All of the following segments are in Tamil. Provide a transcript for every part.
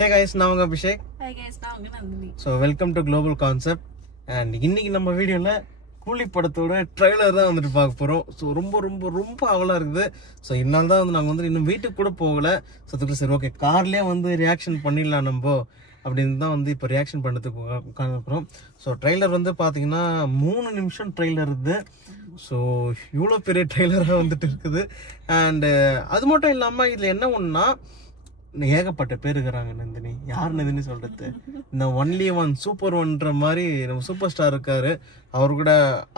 Hey guys, நான் உங்க அபிஷேக். Hi guys, நான் உங்க Nandini. So welcome to Global Concept. And இன்னைக்கு நம்ம வீடியோல கூலி படத்தோட ட்ரைலர் தான் வந்துட்டு பார்க்க போறோம். ஸோ ரொம்ப அவலா இருக்குது. ஸோ இதனால தான் வந்து நாங்கள் வந்து இன்னும் வீட்டுக்கு கூட போகல. ஸோ அதுக்குள்ள சரி ஓகே கார்லேயே வந்து ரியாக்ஷன் பண்ணிடலாம் நம்ம அப்படின்னு தான் வந்து இப்போ ரியாக்ஷன் பண்ணுறதுக்கு உட்காந்துருக்குறோம். ஸோ ட்ரெய்லர் வந்து பார்த்தீங்கன்னா 3 நிமிஷம் ட்ரெய்லர் இருக்குது. ஸோ இவ்வளோ பெரிய ட்ரெய்லராக வந்துட்டு இருக்குது. அண்டு அது மட்டும் இல்லாமல் இதில் என்ன ஒன்றுனா ஏகப்பட்ட பேர் இருக்கிறாங்க. நந்தினி யார் நந்தினி சொல்றது? இந்த ஒன்லி ஒன் சூப்பர் ஒன்ற மாதிரி நம்ம சூப்பர் ஸ்டார் இருக்காரு. அவர் கூட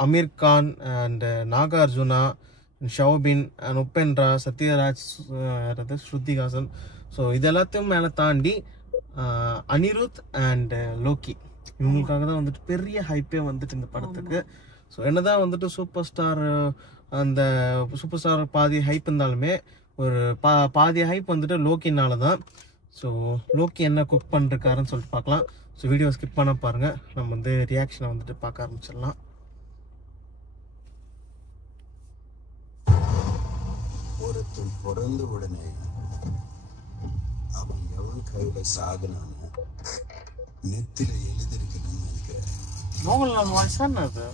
Amir Khan and Nagarjuna, Soubin and Upendra, Sathyaraj, Shruti Haasan. So இது எல்லாத்தையும் மேலே தாண்டி அனிருத் அண்ட் லோக்கி இவங்களுக்காக தான் வந்துட்டு பெரிய ஹைப்பே வந்துட்டு இந்த படத்துக்கு. ஸோ என்னதான் வந்துட்டு சூப்பர் ஸ்டார் அந்த சூப்பர் ஸ்டார் பாதி ஹைப் இருந்தாலுமே ஒரு பாதி ஹைப் வந்துட்டு லோக்கினால தான். ஸோ லோக்கி என்ன குக் பண்ணிருக்காருன்னு சொல்லிட்டு பார்க்கலாம். ஸோ வீடியோ ஸ்கிப் பண்ண பாருங்க. நம்ம வந்து ரியாக்ஷனை வந்துட்டு பார்க்க ஆரம்பிச்சிடலாம். ஒருத்தன் பிறந்த உடனே அவன் எவன் கையில சாகனான்னு நெத்தில எழுதிருக்கணும்னு நினைக்கிறேன். மோகன்லால் வாய்ஸ் தானே அது?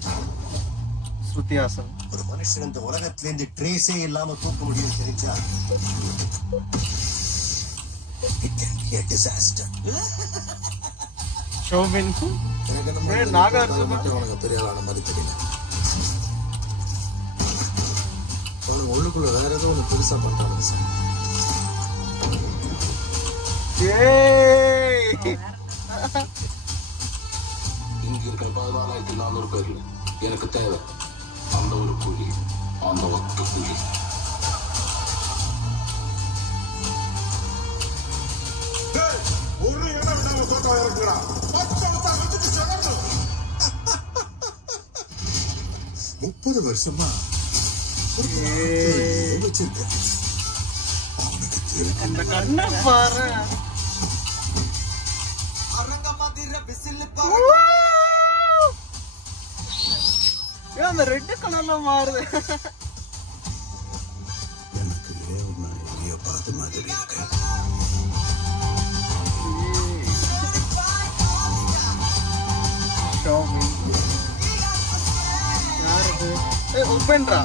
ஸ்ருதிஹாசன். ஒரு மனுஷன் இந்த உலகத்துல இருந்து ட்ரேஸே இல்லாம தூக்க முடியும் தெரிஞ்சா it can be a disaster. Soubin, Nagarjuna உனக்கு பெரிய ஆளான மாதிரி தெரியல. அவனுக்கு உள்ளுக்குள்ள வேற ஏதோ ஒண்ணு பெருசா பண்றாங்க சார். இங்க இருக்கிற 14,400 பேர்ல எனக்கு தேவை அந்த ஒரு புலி, அந்த ஒத்த புலி. ஒரு இடம் விடாம தோட்டம் இருக்குடா. 30 வருஷமா வச்சிருக்கேன். அவனுக்கு தெரியும் அந்த கண்ணை பாரு. அந்த ரெட் கலர்ல மாறுது. எனக்கு எங்கேயோ பார்த்த மாதிரி இருக்கு. யாரு? உபேந்திரா,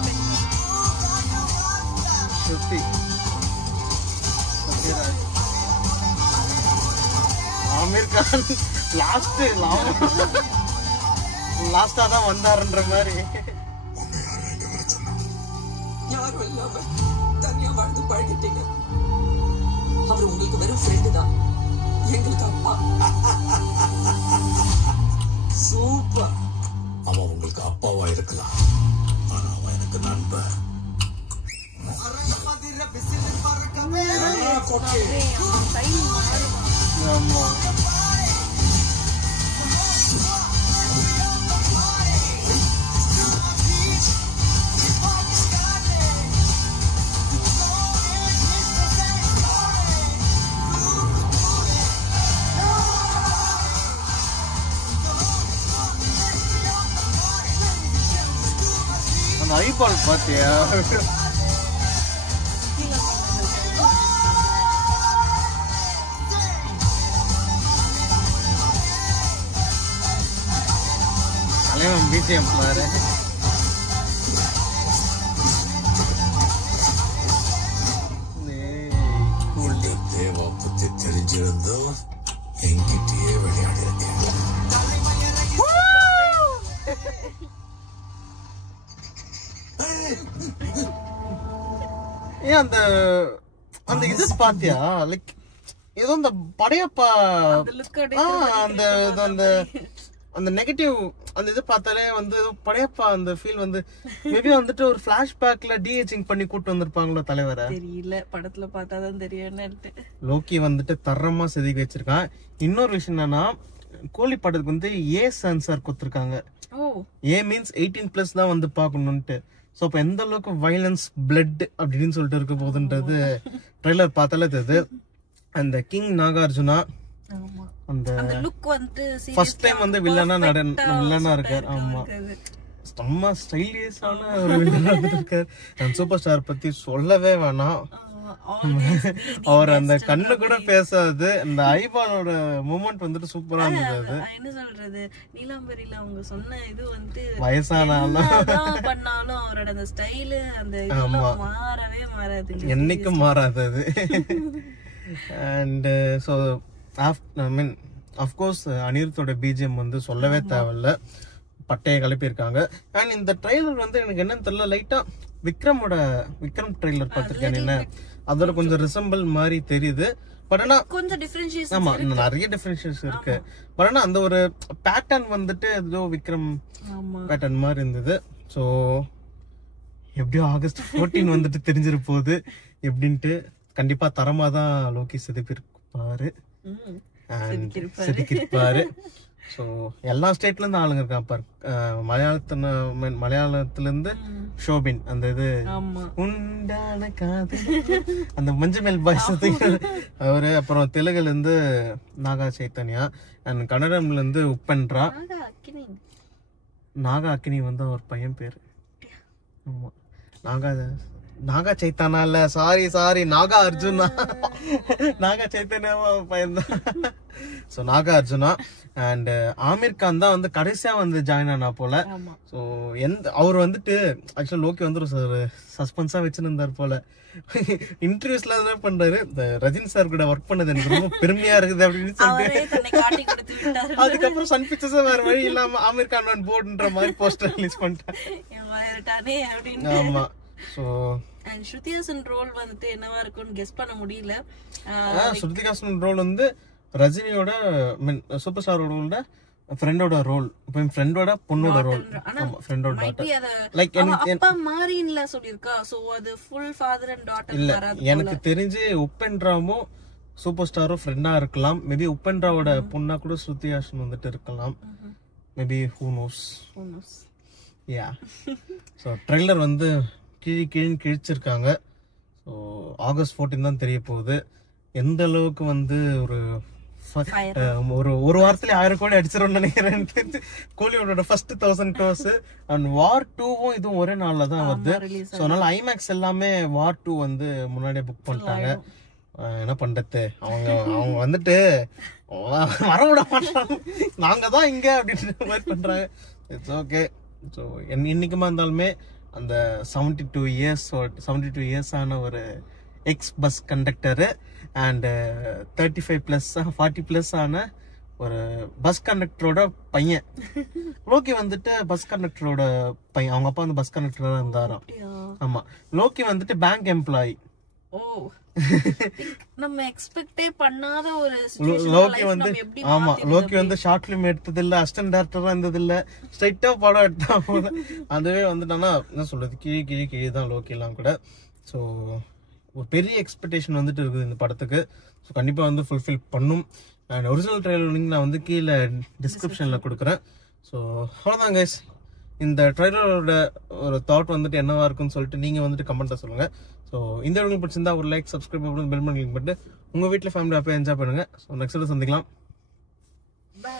ஸ்ருதி, சத்யராஜ், அமீர் கான். லாஸ்டா தான் வந்தாருன்ற மாதிரி. யாரும் இல்லாம தனியா வாழ்ந்து பழகிட்டீங்க. அவர் உங்களுக்கு வெறும் ஃப்ரெண்டு தான், எங்களுக்கு அப்பா. சூப்பர். அவன் உங்களுக்கு அப்பாவா இருக்கலாம், ஆனா அவன் எனக்கு நண்பன். ஆமா. அந்த ஐபால் பாத்தியா? தலைவன் பிஜிஎம் பாரு. தேவா பத்தி தெரிஞ்சிருந்தோ என்கிட்டயே விளையாடி இருக்கேன். ஏன் அந்த அந்த இது பாத்தியா? லைக் ஏதோ அந்த படையப்பா அந்த அந்த அந்த நெகட்டிவ் அந்த இது பார்த்தாலே வந்து படையப்பா அந்த ஃபீல் வந்து மேபி வந்துட்டு ஒரு பிளாஷ்பேக்ல டிஏஜிங் பண்ணி கூட்டு வந்திருப்பாங்களோ தலைவரை. தெரியல, படத்துல பார்த்தாதான் தெரியும். லோக்கி வந்துட்டு தரமா செதுக்கி வச்சிருக்கான். இன்னொரு விஷயம் என்னன்னா கோழி படத்துக்கு வந்து ஏ சென்சார் கொடுத்துருக்காங்க. ஏ மீன்ஸ் 18+ தான் வந்து பார்க்கணும்ட்டு. ஸோ இப்போ எந்த அளவுக்கு வயலன்ஸ் பிளட் அப்படின்னு சொல்லிட்டு இருக்க போகுதுன்றது ட்ரெய்லர் பார்த்தாலே தெரியுது. அந்த கிங் நாகார்ஜுனா அந்த லுக் வந்து ஃபர்ஸ்ட் டைம் வந்து வில்லனா இருக்காரு. ஆமா, செம்ம ஸ்டைலிஷான ஒரு வில்லனா இருக்காரு. சூப்பர் ஸ்டார் பத்தி சொல்லவே வேணாம். அவர் அந்த கண்ணு கூட பேசாது. அந்த ஐபாலோட மூமெண்ட் வந்துட்டு சூப்பரா இருந்தது. அது என்ன சொல்றது, நீலாம்பரியில அவங்க சொன்ன இது வந்து வயசானாலும் பண்ணாலும் அவரோட அந்த ஸ்டைலு அந்த இதெல்லாம் மாறவே மாறாது, என்னைக்கும் மாறாது அது. And so I mean of course அனிருத்தோட பிஜிஎம் வந்து சொல்லவே தேவையில்ல, பட்டையை கிளப்பியிருக்காங்க. அண்ட் இந்த ட்ரெய்லர் வந்து எனக்கு என்னன்னு தெரியல, லைட்டா விக்ரம் ட்ரெய்லர் பார்த்திருக்கேன் என்ன, அதோட கொஞ்சம் ரிசம்பிள் மாதிரி தெரியுது. பட் ஆனா கொஞ்சம் டிஃபரன்ஷியேஷன், ஆமா நிறைய டிஃபரன்ஷியேஷன் இருக்கு. பட் ஆனா அந்த ஒரு பேட்டர்ன் வந்துட்டு ஏதோ விக்ரம் பேட்டர்ன் மாதிரி இருந்தது. ஸோ எப்படியோ August 14 வந்துட்டு தெரிஞ்சிரு போகுது எப்படின்ட்டு. கண்டிப்பா தரமா தான் லோகி செதுக்கிருப்பாரு அண்ட் செதுக்கிருப்பாரு. ஸோ எல்லா ஸ்டேட்ல இருந்து ஆளுங்க இருக்கான் பாரு. மலையாளத்துல இருந்து ஷோபின், அந்த இது உண்டான காது, அந்த மஞ்சள் பாய்ஸ் அவரு. அப்புறம் தெலுங்குல இருந்து நாகா சைத்தன்யா அண்ட் கன்னடம்ல இருந்து உப்பென்றா. நாகா அக்கினி வந்து அவர் பையன் பேரு. ஆமா நாகா சைத்தானா இல்ல, சாரி நாகா அர்ஜுனா. நாகா சைத்தன்யாவா பையன் தான். ஸோ நாகா அர்ஜுனா அண்ட் ஆமீர் கான் தான் வந்து கடைசியா வந்து ஜாயின் ஆனா போல. ஸோ அவர் வந்துட்டு ஆக்சுவலா லோகி வந்து ஒரு சஸ்பென்ஸா வச்சுருந்தார் போல. இன்டர்வியூஸ்ல தான் பண்றாரு, இந்த ரஜினி சார் கூட ஒர்க் பண்ணது எனக்கு ரொம்ப பெருமையா இருக்குது அப்படின்னு சொல்லிட்டு அதுக்கப்புறம் சன் பிக்சர்ஸ் வேற வழி இல்லாம ஆமீர் கான் போர்டுன்ற மாதிரி போஸ்டர் ரிலீஸ் பண்ணிட்டானே. ஆமா. So and Shruti Haasan role வந்துட்டு என்னவா இருக்கும்னு கெஸ் பண்ண முடியல. ஸ்ருதி ஹாசன் ரோல் வந்து ரஜினியோட சூப்பர் ஸ்டார் ரோலோட ஃப்ரெண்டோட ரோல், ஃப்ரெண்டோட பொண்ணோட ரோல். ஆமா ஃப்ரெண்டோட டாட்டர். லைக் அப்பா மாரின்ல சொல்லிருக்கா. சோ அது ஃபுல் ஃாதர் அண்ட் டாட்டர் இல்ல. எனக்கு தெரிஞ்சு உப்பென்றாவும் சூப்பர் ஸ்டாரும் ஃப்ரெண்டா இருக்கலாம். மேபி உப்பென்றாவோட பொண்ணா கூட ஸ்ருதி ஹாசன் வந்துட்டு இருக்கலாம். Maybe who knows. Yeah. So trailer வந்து கிழிச்சிருக்காங்க. ஸோ August 14 தான் தெரிய போகுது. எந்த அளவுக்கு வந்து ஒரு வாரத்துல 1000 கோடி அடிச்சிரும்னு நினைக்கிறேன். கோலிவுட்டோட ஃபர்ஸ்ட் 1000 crores அண்ட் வார் 2வும் இதுவும் ஒரே நாள்ல தான் வருது. ஸோ அதனால ஐமேக்ஸ் எல்லாமே வார் 2 வந்து முன்னாடியே புக் பண்ணிட்டாங்க. என்ன பண்றது, அவங்க வந்துட்டு வர விட மாட்டாங்க, நாங்க தான் இங்க அப்படின்ற மாதிரி பண்றாங்க. It's okay. ஸோ என்னைக்குமா இருந்தாலுமே அந்த 72 இயர்ஸ் ஆன ஒரு எக்ஸ் பஸ் கண்டக்டரு அண்ட் 35+ 40+ ஆன ஒரு பஸ் கண்டக்டரோட பையன். லோகி வந்துட்டு பஸ் கண்டக்டரோட பையன், அவங்க அப்பா வந்து பஸ் கண்டக்டரா இருந்தாராம். ஆமா. லோகி வந்துட்டு பேங்க் எம்ப்ளாயி. நம்ம எக்ஸ்பெக்டே பண்ணாத ஒரு லோகி வந்து ஆமா லோகி வந்து ஷார்ட் பிலிம் எடுத்தது இல்ல, அசிஸ்டன்ட் டைரக்டரா இருந்தது இல்ல, ஸ்ட்ரைட்டா படம் எடுத்தா போல. அதுவே வந்துட்டானா என்ன சொல்றது, கிழி தான் லோகி எல்லாம் கூட. ஸோ ஒரு பெரிய எக்ஸ்பெக்டேஷன் வந்துட்டு இருக்குது இந்த படத்துக்கு. ஸோ கண்டிப்பா வந்து ஃபுல்ஃபில் பண்ணும். அண்ட் ஒரிஜினல் ட்ரெய்லர் லிங்க் நான் வந்து கீழே டிஸ்கிரிப்ஷன்ல கொடுக்குறேன். ஸோ அவ்வளோதான் கைஸ். இந்த ட்ரெய்லரோட ஒரு தாட் வந்துட்டு என்னவா இருக்குன்னு சொல்லிட்டு நீங்க வந்துட்டு கமெண்ட்ல சொல்லுங்க. ஸோ இந்த வீடியோ பிடிச்சிருந்தா ஒரு லைக், சப்ஸ்கிரைப் பண்ணி பெல் பண்ணி கிளிக் பண்ணிட்டு உங்க வீட்டில் ஃபேமிலி அப்போ என்ஜாய் பண்ணுங்க. ஸோ நெக்ஸ்ட் சந்திக்கலாம். பை.